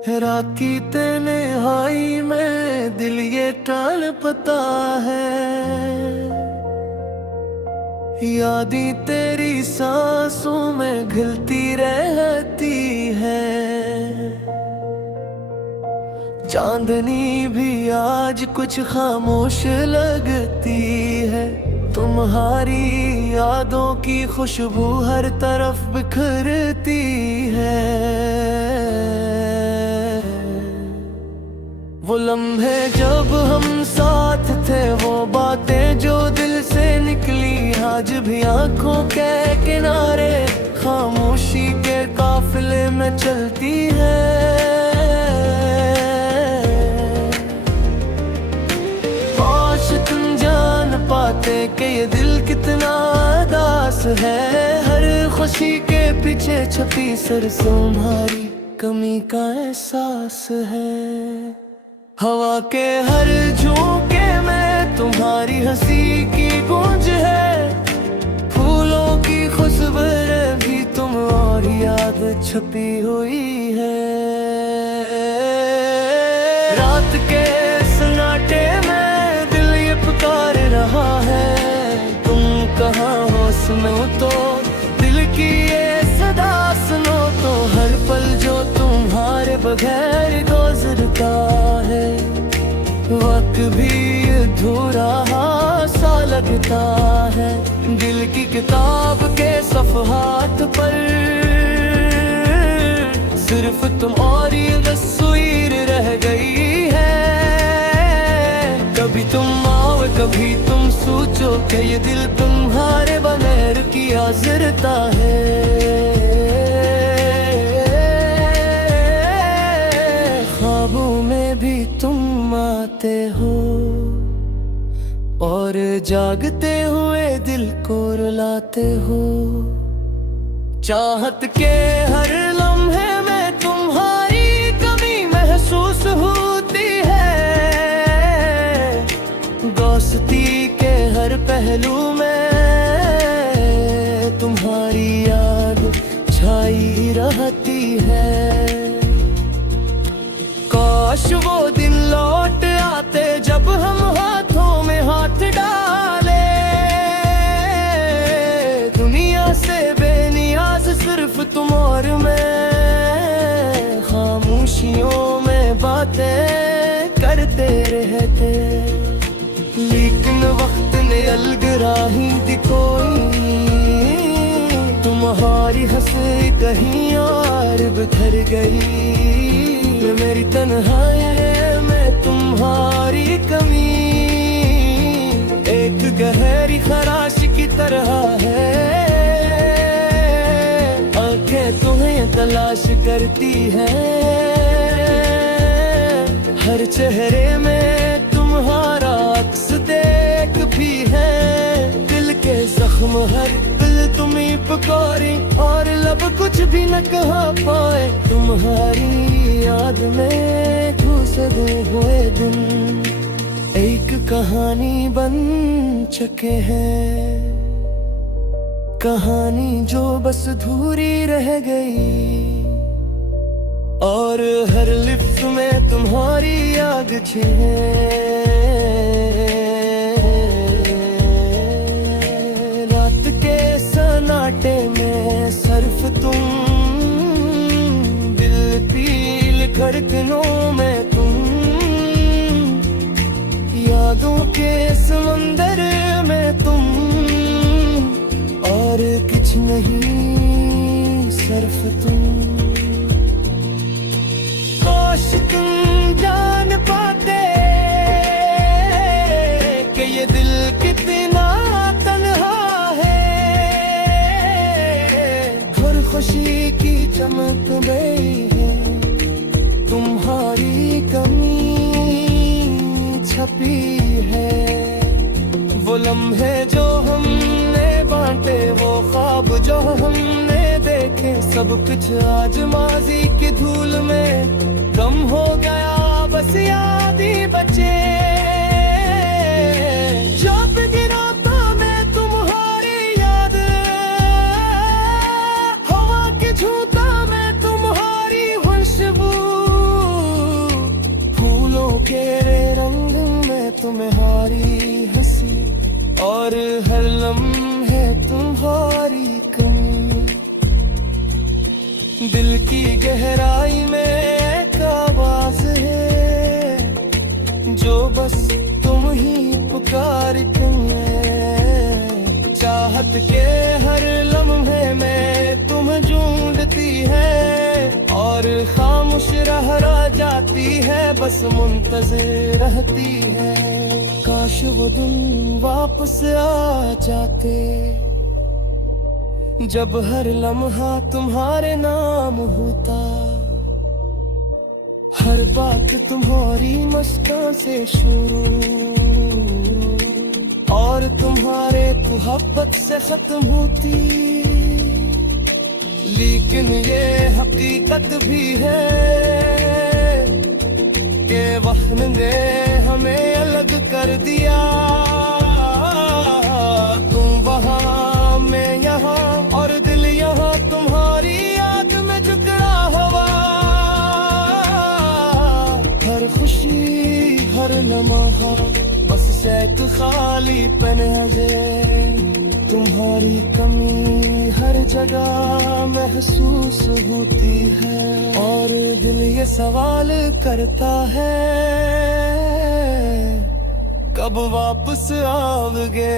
रात की तन्हाई में दिल ये टाल पता है, यादें तेरी सांसों में घुलती रहती है। चांदनी भी आज कुछ खामोश लगती है, तुम्हारी यादों की खुशबू हर तरफ बिखरती है। वो लम्हे जब हम साथ थे, वो बातें जो दिल से निकली, आज भी आंखों के किनारे खामोशी के काफिले में चलती है। काश तुम जान पाते कि ये दिल कितना उदास है, हर खुशी के पीछे छुपी सिर्फ तुम्हारी कमी का एहसास है। हवा के हर झोंके में तुम्हारी हंसी की गूंज है, फूलों की खुशबू भी तुम और याद छुपी हुई है। रात के सन्नाटे में दिल ये पुकार रहा है, तुम कहाँ हो सुनो तो, दिल की ये सदा सुनो तो, हर पल जो तुम्हारे बगैर गुजरता है, वक्त भी अधूरा सा लगता है। दिल की किताब के सफ़हात पर सिर्फ तुम और ये तस्वीर रह गई है। कभी तुम आओ कभी तुम सोचो कि ये दिल तुम्हारे बगैर किया जिरता है। भी तुम आते हो और जागते हुए दिल को रुलाते हो। चाहत के हर लम्हे में तुम्हारी कमी महसूस होती है, दोस्ती के हर पहलू में तुम्हारी याद छाई रहती है। काश वो दिन लौट आते जब हम हाथों में हाथ डाले, दुनिया से बेनियाज सिर्फ तुम और मैं, खामोशियों में बातें करते रहते। लेकिन वक्त ने अलगराही दी कोई, तुम्हारी हंसी कहीं और बिखर गई। मेरी तन्हाई में तुम्हारी कमी एक गहरी खराश की तरह है, आंखें तुम्हें तलाश करती हैं। हर चेहरे में तुम्हारा अक्स देख भी है, दिल के जख्म हर दिल तुम्हीं पुकारे और लब कुछ भी न कह पाए। तुम्हारी याद में गुजरे हुए दिन एक कहानी बन चुके हैं, कहानी जो बस अधूरी रह गई। और हर लिफ्ट में तुम्हारी याद है, रात के सन्नाटे में सिर्फ तुम, धड़कनों में तुम, यादों के समंदर में तुम, और कुछ नहीं सिर्फ तुम। काश तुम जान पाते कि ये दिल कितना तन्हा है, हर खुशी की चमक गई है, तुम्हारी कमी छपी है। वो लम्हे जो हमने बांटे, वो ख्वाब जो हमने देखे, सब कुछ आज माजी की धूल में कम हो गया, बस याद ही बचे। जब गिराता मैं तुम्हारी याद, हवा के झूठा मैं तुम्हारी खुशबू, गहराई में एक आवाज है जो बस तुम ही पुकारती है। चाहत के हर लम्हे में तुम ढूंढती है और खामोश रह जाती है, बस मुंतज़िर रहती है। काश वो दिन वापस आ जाते जब हर लम्हा तुम्हारे नाम होता, हर बात तुम्हारी मस्का से शुरू और तुम्हारे मोहब्बत से खत्म होती। लेकिन ये हकीकत भी है कि वक्त ने हमें अलग कर दिया। तुम वहाँ मैं यहाँ और दिल यहाँ तुम्हारी याद में झुकड़ा हुआ। हर खुशी हर लम्हा बस एक खाली पन है। तुम्हारी कमी हर जगह महसूस होती है और दिल ये सवाल करता है कब वापस आओगे।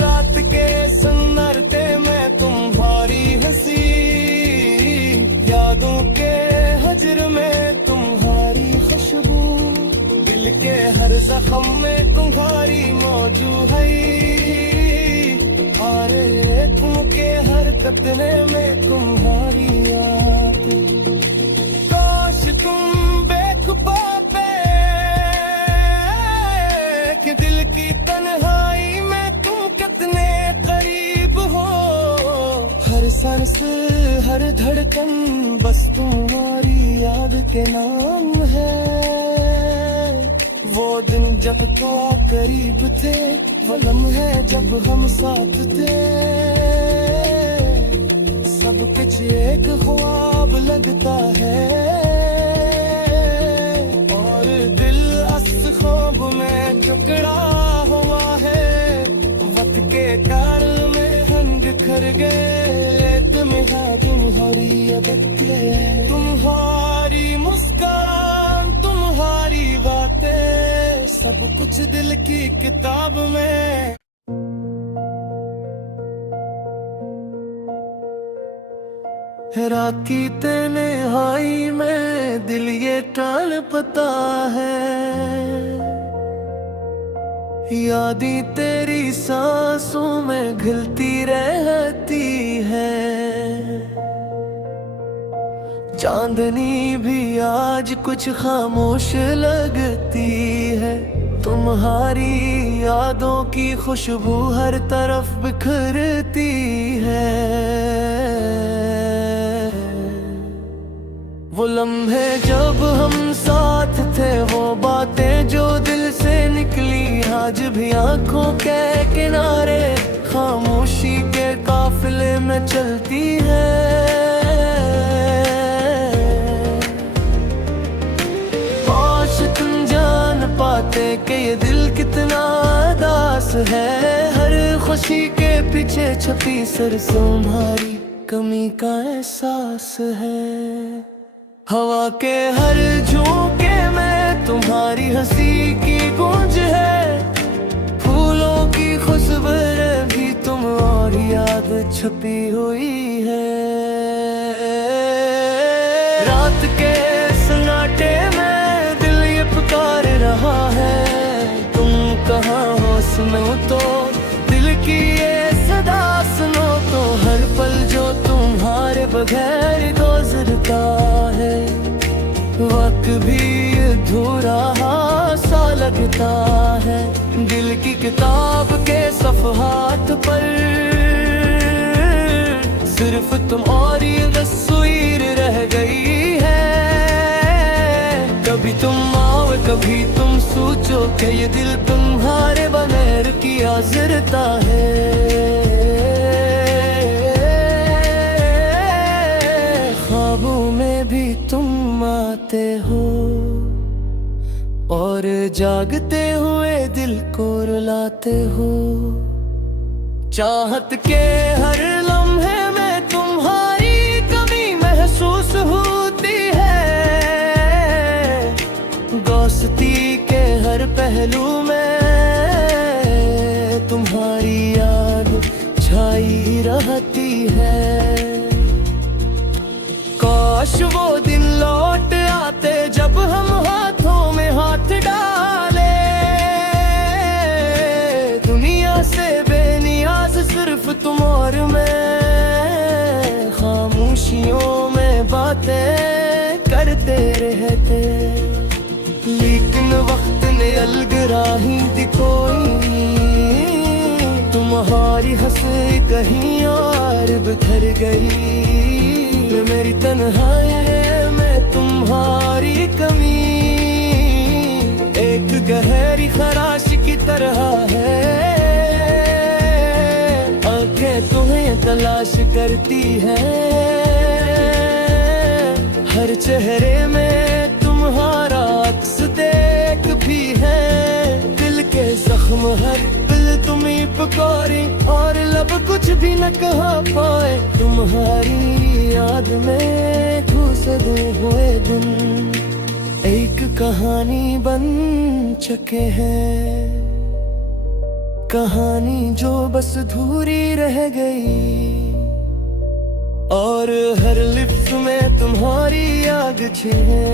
रात के सन्नाटे में तुम्हारी हंसी, यादों के हजर में तुम्हारी खुशबू, दिल के हर जख्म में तुम्हारी मौजूद है। हर तुम के हर कतरे में तुम्हारी याद। काश तुम बेखुदा पे कि दिल की तन्हाई में तुम कितने करीब हो। हर सांस हर धड़कन बस तुम्हारी याद के नाम है। वो दिन जब तो करीब थे, वो लम्हे जब हम साथ थे, सब कुछ एक ख्वाब लगता है और दिल अस ख्वाब में टुकड़ा हुआ है। वक्त के कार में हम बिखर गए, तुम्हारी अबके, तुम्हारी मुस्कान तुम्हारी बातें, सब कुछ दिल की किताब में। रात की तन्हाई में दिल ये टाल पता है, यादें तेरी सांसों में घुलती रहती है। चांदनी भी आज कुछ खामोश लगती है, तुम्हारी यादों की खुशबू हर तरफ बिखरती है। वो लम्हे जब हम साथ थे, वो बातें जो दिल से निकली, आज भी आंखों के किनारे खामोशी के काफिले में चलती है। काश तुम जान पाते कि ये दिल कितना उदास है, हर खुशी के पीछे छुपी सिर्फ तुम्हारी कमी का एहसास है। हवा के हर झोंके में तुम्हारी हंसी की गूंज है, फूलों की खुशबू भी तुम और याद छुपी हुई है। रात के सन्नाटे में दिल ये पुकार रहा है, तुम कहाँ हो सुनो तो, दिल की ये सदा सुनो तो, हर पल जो तुम्हारे बगैर गुजरता है, वक्त भी अधूरा सा लगता है। दिल की किताब के सफ़हात पर सिर्फ तुम और ये तस्वीर रह गई है। कभी तुम आओ कभी तुम सोचो कि ये दिल तुम्हारे बगैर किया जिरता है। ख्वाबों में भी तुम आते हो और जागते हुए दिल को रुलाते हो। चाहत के हर लम्हे में पहलू में तुम्हारी याद छाई रहती है। काश वो दिन लौट आते जब हम हाथों में हाथ डाले, दुनिया से बेनियाज सिर्फ तुम और मैं, खामोशियों में बातें करते रहते। लेकिन वक्त ने अलगराही दिखोई, तुम्हारी हंसी कहीं और बिखर गई। मेरी तन्हाई में तुम्हारी कमी एक गहरी खराश की तरह है। आंखें तुम्हें तलाश करती हैं, हर चेहरे में तुम्हारा अक्स देख भी है। दिल के जख्म हर दिल तुम्ही पुकारी, और लब कुछ भी न कहा पाए। तुम्हारी याद में गुजरे हुए दिन एक कहानी बन चुके हैं, कहानी जो बस अधूरी रह गई। और हर लिप्स में तुम्हारी याद छिपे,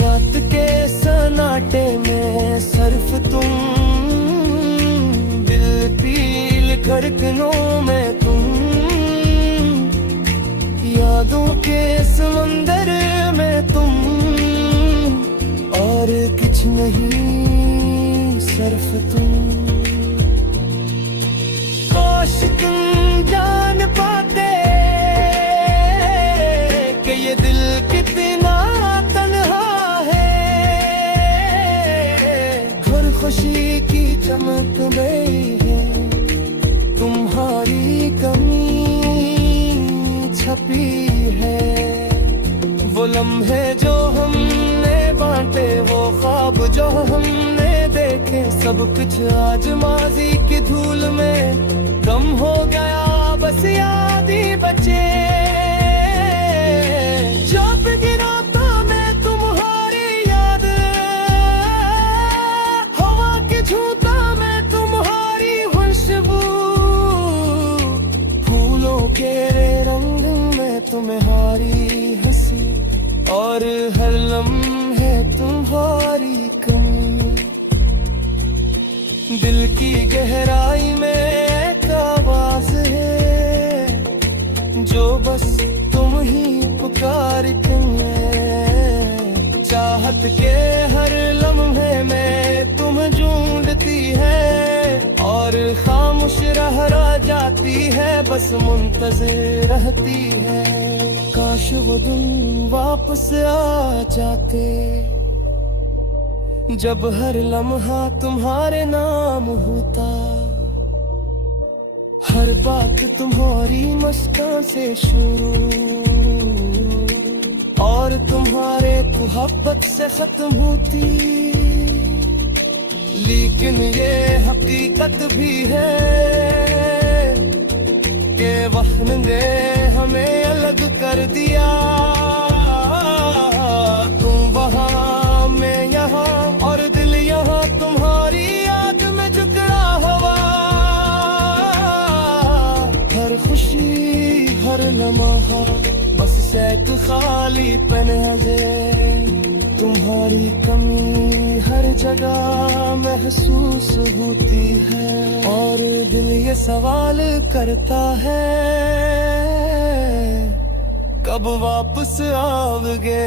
रात के सन्नाटे में सिर्फ तुम, दिल पील धड़कनों में तुम, यादों के समंदर में तुम, और कुछ नहीं सिर्फ तुम। काश तुम जान पाते कि ये दिल कितना तन्हा है। हर खुशी की चमक गई है, तुम्हारी कमी छपी है। वो लम्हे जो हमने बांटे, वो ख्वाब जो हमने देखे, सब कुछ आज माजी की धूल में कम हो गया, बस याद ही बचे। जब गिराता मैं तुम्हारी याद, हवा के झूठा मैं तुम्हारी खुशबू, फूलों के रंग में तुम्हारी हंसी, और हर लम्हे तुम्हारी कमी। दिल की गहराई में आवाज है जो बस तुम ही पुकारते हैं। चाहत के हर लम्हे में तुम ढूंढती है, और खामोश रह जाती है, बस मुंतज़िर रहती है। काश वो दिन वापस आ जाते जब हर लम्हा तुम्हारे नाम होता, हर बात तुम्हारी मुस्कान से शुरू, और तुम्हारे मोहब्बत से खत्म होती। लेकिन ये हकीकत भी है कि वक्त ने हमें अलग कर दिया। तुम वहाँ मैं यहाँ, और दिल यहाँ तुम्हारी याद में झुकड़ा हुआ। हर खुशी हर लम्हा बस एक खाली पन है। तुम्हारी कमी हर जगह महसूस होती है, और दिल ये सवाल करता है कब वापस आओगे।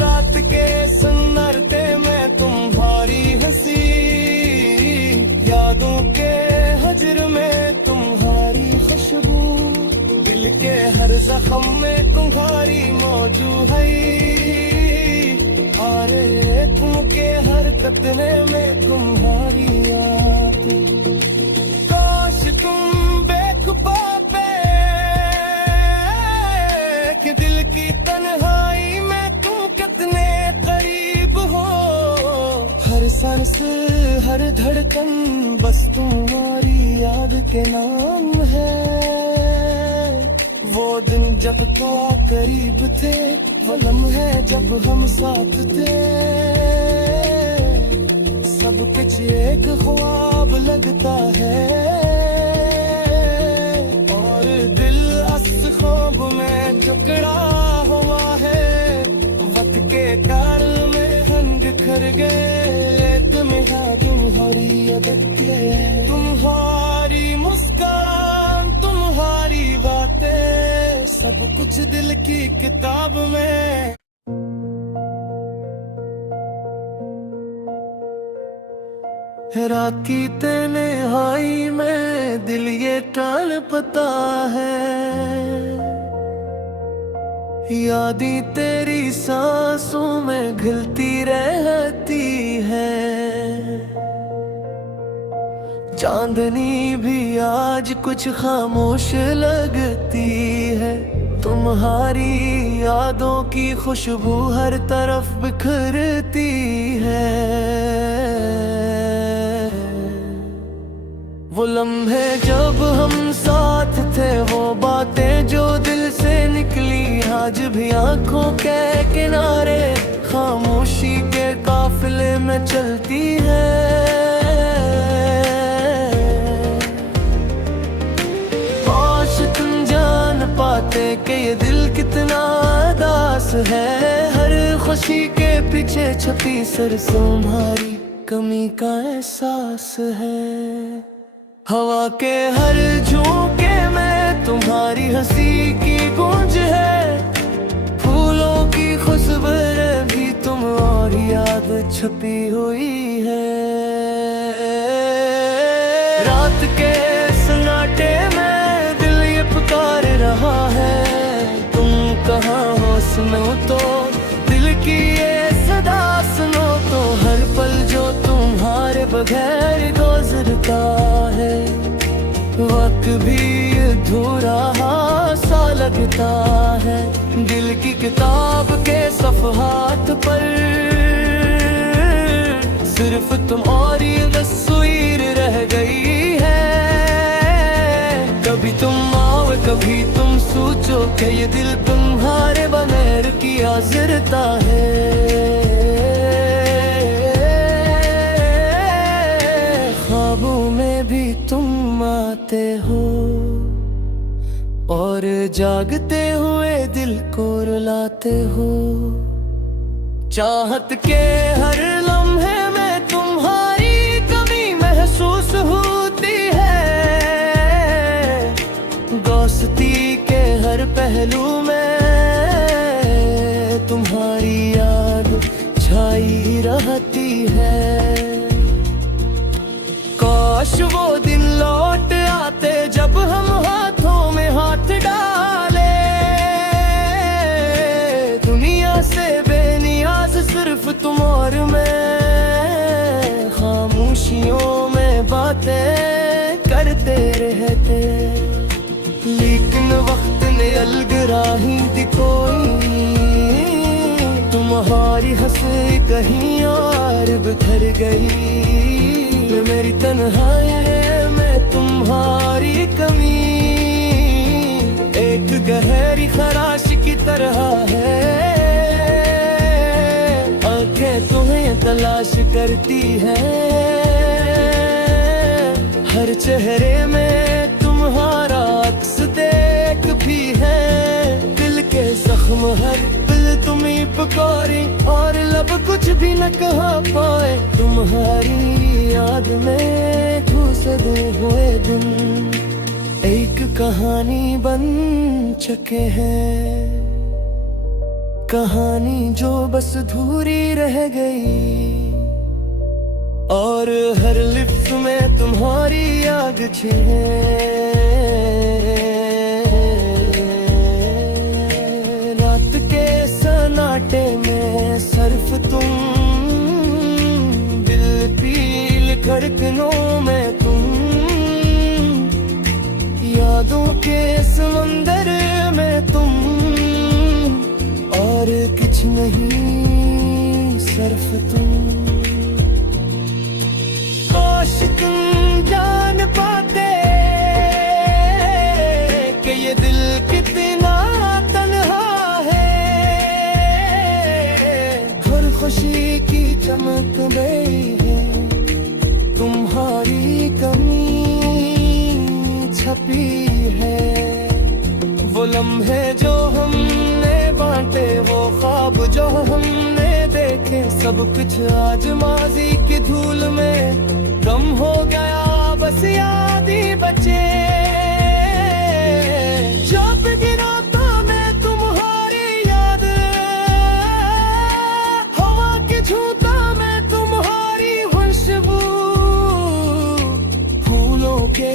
रात के सन्नाटे में तुम्हारी हंसी, यादों के हजर में तुम्हारी खुशबू, दिल के हर जख्म में तुम्हारी मौजूद है। अरे तुम के हर कतरे में तुम्हारी याद। काश तुम बेखुदा पे कि दिल की तन्हाई में तुम कितने करीब हो। हर सांस हर धड़कन बस तुम्हारी याद के नाम है। वो दिन जब तो करीब थे, वो लम्हे जब हम साथ थे, सब कुछ एक ख्वाब लगता है, और दिल अस ख्वाब में जकड़ा हुआ है। वक्त के काल में हम बिखर गए, तुम्हें तुम्हारी अदतें, तुम्हारी मुस्कान, तुम्हारी बातें, सब कुछ दिल की किताब में। रात की तन्हाई में दिल ये टाल पता है, यादें तेरी सांसों में घुलती रहती है। चांदनी भी आज कुछ खामोश लगती है, तुम्हारी यादों की खुशबू हर तरफ बिखरती है। वो लम्हे जब हम साथ थे, वो बातें जो दिल से निकली, आज भी आंखों के किनारे खामोशी के काफिले में चलती है। काश तुम जान पाते कि ये दिल कितना उदास है, हर खुशी के पीछे छपी सरसों तुम्हारी कमी का एहसास है। हवा के हर झोंके में तुम्हारी हंसी की गूंज है, फूलों की खुशबू भी तुम और याद छपी हुई है। रात के सन्नाटे में दिल ये पुकार रहा है, तुम कहाँ हो सुनो तो, दिल की ये सदा सुनो तो, हर पल जो तुम्हारे बगैर गुजरता है, वक्त भी अधूरा सा लगता है। दिल की किताब के सफ़हात पर सिर्फ तुम और ये तस्वीर रह गई है। कभी तुम आओ कभी तुम सोचो कि ये दिल तुम्हारे बगैर किया जिरता है। ख्वाबों में भी तुम आते हो, और जागते हुए दिल को रुलाते हो। चाहत के हर लम्हे में तुम्हारी कमी महसूस होती है, दोस्ती के हर पहलू में तुम्हारी याद छाई रहती है। काश वो दिन लौट आते जब हम हाथों में हाथ डाले, दुनिया से बेनियाज सिर्फ तुम और मैं, खामोशियों में बातें करते रहते। लेकिन वक्त ने अलगराही दी कोई, तुम्हारी हंसी कहीं और बिखर गई। मेरी तन्हाई में तुम्हारी कमी एक गहरी खराश की तरह है, आंखें तुम्हें तलाश करती हैं। हर चेहरे में तुम्हारा अक्स देखती है, दिल के जख्म हर दिल तुम्हीं पुकारे, और लब कुछ भी न कह पाए। तुम्हारी याद में गुजरे हुए दिन एक कहानी बन चुके हैं, कहानी जो बस अधूरी रह गई। और हर लिफ्ट में तुम्हारी याद छे, में सिर्फ तुम, दिल पील धड़कनों में तुम, यादों के समंदर में तुम, और कुछ नहीं सिर्फ तुम। काश तुम जान पाते कि ये दिल कितने खुशी की चमक गई है, तुम्हारी कमी छपी है। वो लम्हे जो हमने बांटे, वो ख्वाब जो हमने देखे, सब कुछ आज माजी की धूल में गम हो गया, बस याद ही बचे। जब गिराता मैं तुम्हारी याद, हवा की झूठा मैं तुम्हारी खुशबू, फूलों के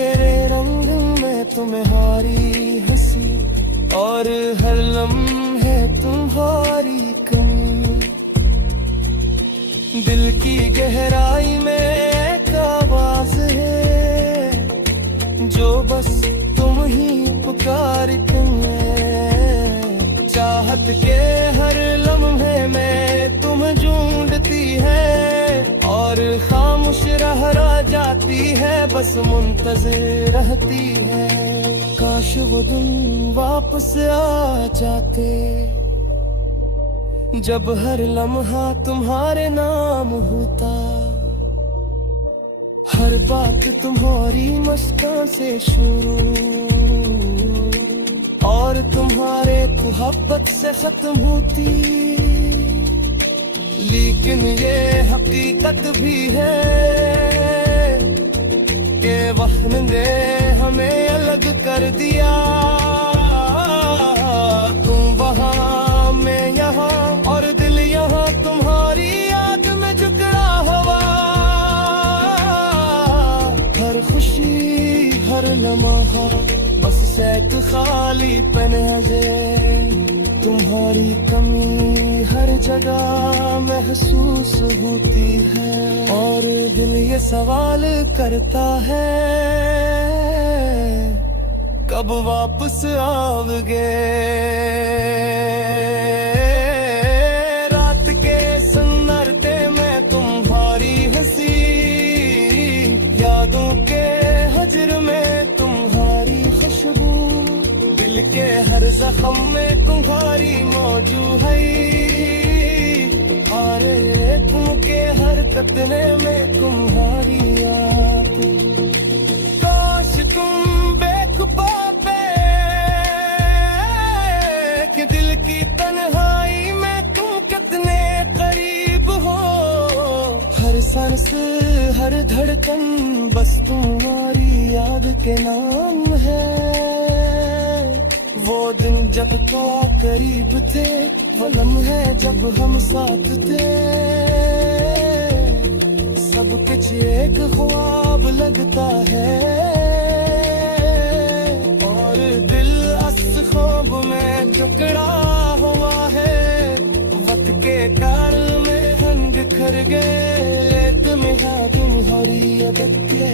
रंग में तुम्हारी हंसी, और हर लम्हे तुम्हारी कमी। दिल की गहराई में एक आवाज है, जो बस तुम ही पुकारते हैं। चाहत के हर लम्हे में तुम ढूंढती है, और खामोश रह जाती है, बस मुंतज़िर रहती है। काश वो दिन वापस आ जाते, जब हर लम्हा तुम्हारे नाम होता, हर बात तुम्हारी मुस्कान से शुरू, और तुम्हारे मोहब्बत से खत्म होती। लेकिन ये हकीकत भी है कि वक्त ने हमें अलग कर दिया। तुम वहाँ मैं यहाँ, और दिल यहाँ तुम्हारी याद में झुकड़ा हुआ। हर खुशी हर लम्हा बस सैक खाली पन है, तुम्हारी कमी हर जगह महसूस होती है। और दिल ये सवाल करता है, कब वापस आओगे। रात के सन्नाटे में तुम्हारी हंसी, यादों के हजर में तुम्हारी खुशबू, दिल के हर जख्म में तुम्हारी मौजूद है। अरे तुम के हर कतरे में तुम्हारी याद। काश तुम बेखुदा पे कि दिल की तन्हाई में तुम कितने करीब हो। हर सांस हर धड़कन बस तुम्हारी याद के नाम है। वो दिन जब तो करीब थे, वो लम्हे जब हम साथ थे, सब कुछ एक ख्वाब लगता है। और दिल अस ख्वाब में टुकड़ा हुआ है, वक्त के कारण में हम बिखर गए। तुम्हारी अदब के,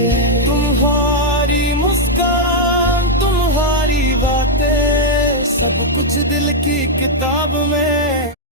तुम्हारी मुस्कान, तुम्हारी बातें, सब कुछ दिल की किताब में